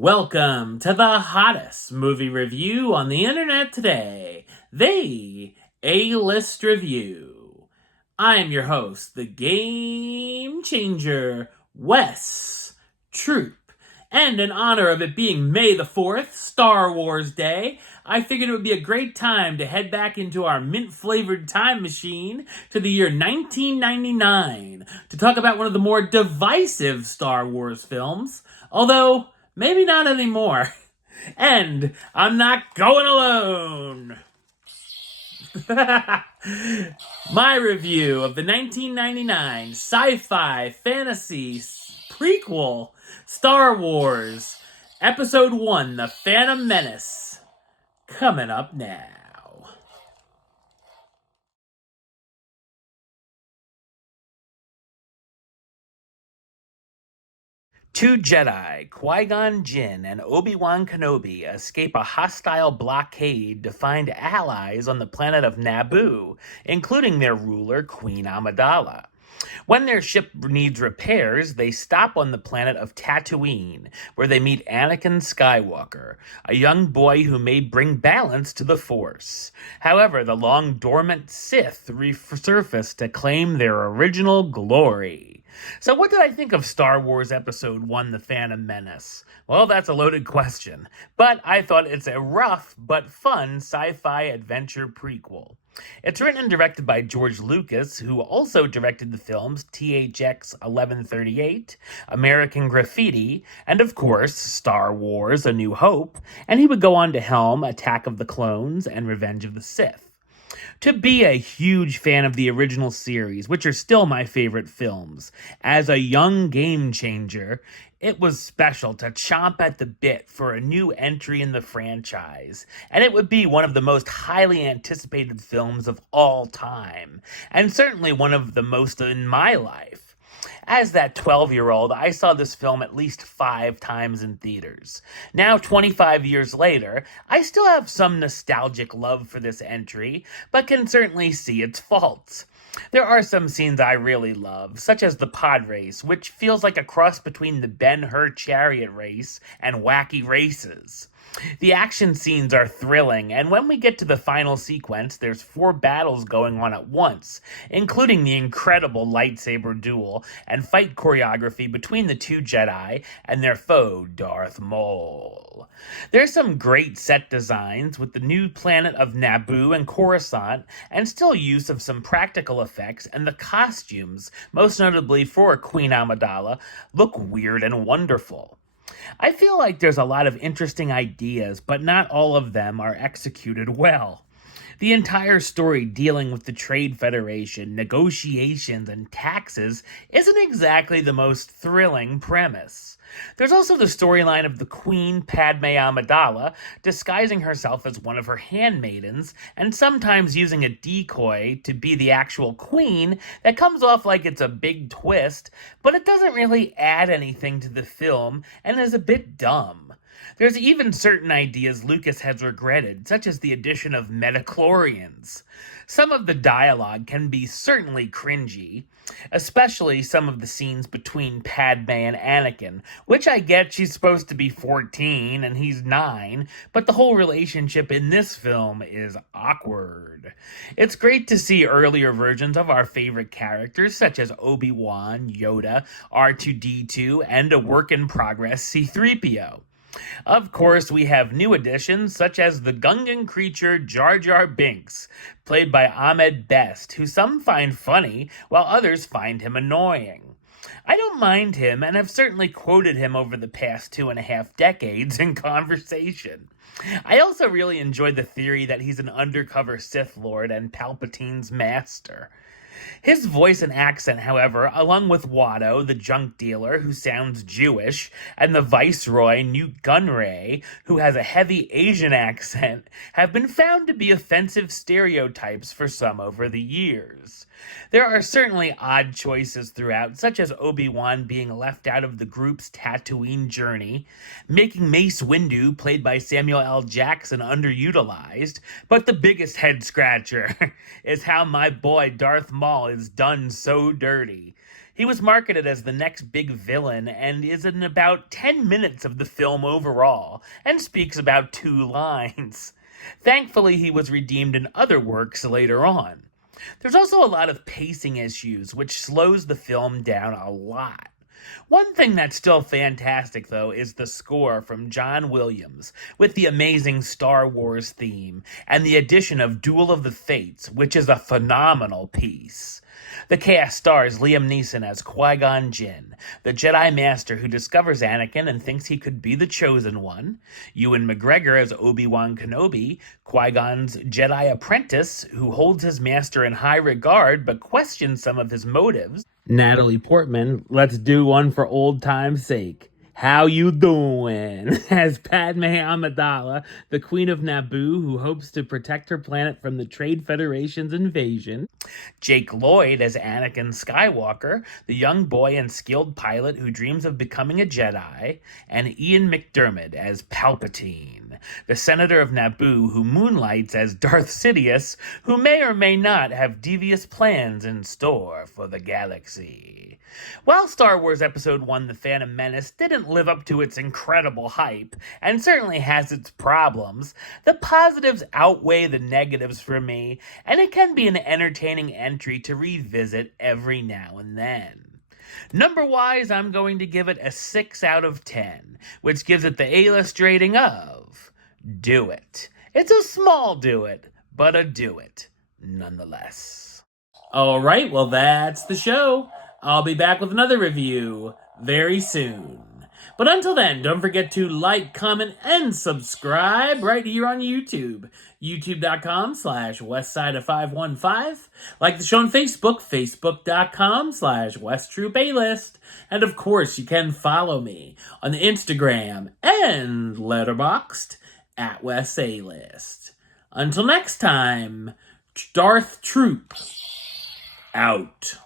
Welcome to the hottest movie review on the internet today, the A-List Review. I am your host, the Game Changer, Wes Troop. And in honor of it being May the 4th, Star Wars Day, I figured it would be a great time to head back into our mint-flavored time machine to the year 1999 to talk about one of the more divisive Star Wars films, although maybe not anymore. And I'm not going alone. My review of the 1999 sci-fi fantasy prequel Star Wars Episode 1, The Phantom Menace, coming up now. Two Jedi, Qui-Gon Jinn and Obi-Wan Kenobi, escape a hostile blockade to find allies on the planet of Naboo, including their ruler, Queen Amidala. When their ship needs repairs, they stop on the planet of Tatooine, where they meet Anakin Skywalker, a young boy who may bring balance to the Force. However, the long-dormant Sith resurface to claim their original glory. So what did I think of Star Wars Episode 1, The Phantom Menace? Well, that's a loaded question, but I thought it's a rough but fun sci-fi adventure prequel. It's written and directed by George Lucas, who also directed the films THX 1138, American Graffiti, and of course, Star Wars A New Hope, and he would go on to helm Attack of the Clones and Revenge of the Sith. To be a huge fan of the original series, which are still my favorite films, as a young game changer, it was special to chomp at the bit for a new entry in the franchise, and it would be one of the most highly anticipated films of all time, and certainly one of the most in my life. As that 12-year-old, I saw this film at least 5 times in theaters. Now, 25 years later, I still have some nostalgic love for this entry, but can certainly see its faults. There are some scenes I really love, such as the pod race, which feels like a cross between the Ben-Hur chariot race and Wacky Races. The action scenes are thrilling, and when we get to the final sequence, there's 4 battles going on at once, including the incredible lightsaber duel and fight choreography between the 2 Jedi and their foe, Darth Maul. There's some great set designs with the new planet of Naboo and Coruscant, and still use of some practical effects, and the costumes, most notably for Queen Amidala, look weird and wonderful. I feel like there's a lot of interesting ideas, but not all of them are executed well. The entire story dealing with the Trade Federation, negotiations, and taxes isn't exactly the most thrilling premise. There's also the storyline of the Queen Padme Amidala disguising herself as one of her handmaidens and sometimes using a decoy to be the actual queen that comes off like it's a big twist, but it doesn't really add anything to the film and is a bit dumb. There's even certain ideas Lucas has regretted, such as the addition of metachlorians. Some of the dialogue can be certainly cringy, especially some of the scenes between Padme and Anakin, which I get she's supposed to be 14 and he's 9, but the whole relationship in this film is awkward. It's great to see earlier versions of our favorite characters, such as Obi-Wan, Yoda, R2-D2, and a work-in-progress C-3PO. Of course, we have new additions such as the Gungan creature Jar Jar Binks, played by Ahmed Best, who some find funny while others find him annoying. I don't mind him and have certainly quoted him over the past 2.5 decades in conversation. I also really enjoy the theory that he's an undercover Sith Lord and Palpatine's master. His voice and accent, however, along with Watto, the junk dealer who sounds Jewish, and the Viceroy, Newt Gunray, who has a heavy Asian accent, have been found to be offensive stereotypes for some over the years. There are certainly odd choices throughout, such as Obi-Wan being left out of the group's Tatooine journey, making Mace Windu, played by Samuel L. Jackson, underutilized, but the biggest head-scratcher is how my boy Darth Maul is done so dirty. He was marketed as the next big villain and is in about 10 minutes of the film overall, and speaks about 2 lines. Thankfully, he was redeemed in other works later on. There's also a lot of pacing issues, which slows the film down a lot. One thing that's still fantastic, though, is the score from John Williams, with the amazing Star Wars theme, and the addition of Duel of the Fates, which is a phenomenal piece. The cast stars Liam Neeson as Qui-Gon Jinn, the Jedi Master who discovers Anakin and thinks he could be the Chosen One, Ewan McGregor as Obi-Wan Kenobi, Qui-Gon's Jedi apprentice who holds his master in high regard but questions some of his motives, Natalie Portman, let's do one for old time's sake. How you doing? As Padme Amidala, the Queen of Naboo who hopes to protect her planet from the Trade Federation's invasion. Jake Lloyd as Anakin Skywalker, the young boy and skilled pilot who dreams of becoming a Jedi. And Ian McDiarmid as Palpatine, the Senator of Naboo who moonlights as Darth Sidious, who may or may not have devious plans in store for the galaxy. While Star Wars Episode 1 The Phantom Menace didn't live up to its incredible hype, and certainly has its problems, the positives outweigh the negatives for me, and it can be an entertaining entry to revisit every now and then. Number-wise, I'm going to give it a 6 out of 10, which gives it the A-list rating of Do It. It's a small do it, but a do it nonetheless. Alright, well that's the show. I'll be back with another review very soon. But until then, don't forget to like, comment, and subscribe right here on YouTube. YouTube.com/WestsideOf515. Like the show on Facebook, Facebook.com/WestTroopAlist. And of course, you can follow me on Instagram and Letterboxd at WestAlist. Until next time, Darth Troop out.